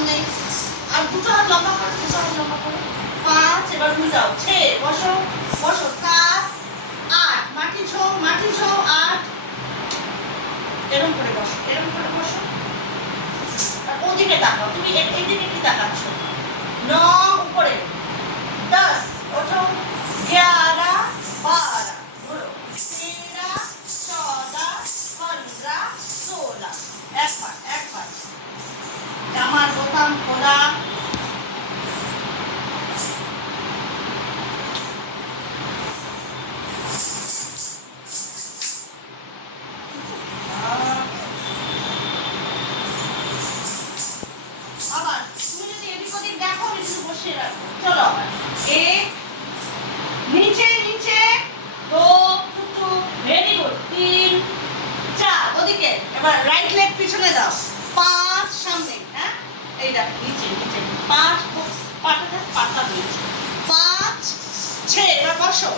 সামনে, আর দুটো হাত লম্বা করো, দুটো হাত লম্বা করো। 5, এবার উল্টাও, 6, বসো বসো, 7, 8, মাটি ছো 8, এরকম করে বসো, এরকম করে বসো। আর ওদিকে তাকাও, তুমি এইদিকে কি তাকাচ্ছ? 9 উপরে, 10, ওঠো, 11, 12, ঘুরো, 13, 14, 15, 16, একবার জামার বোতাম খোলা। আবার তুমি যদি এদিক ওদিক দেখো, আমি কিন্তু বসিয়ে রাখবো। চলো আবার, এক, নিচে নিচে, 2, 2, ভেরি গুড, 3, 4, ওদিকে। এবার রাইট লেগ পিছনে দাও, 5 সামনে, হ্যাঁ এইটা নিচে নিচে, 5 পাটা দিয়েছে, 5, 6, এবার বসো,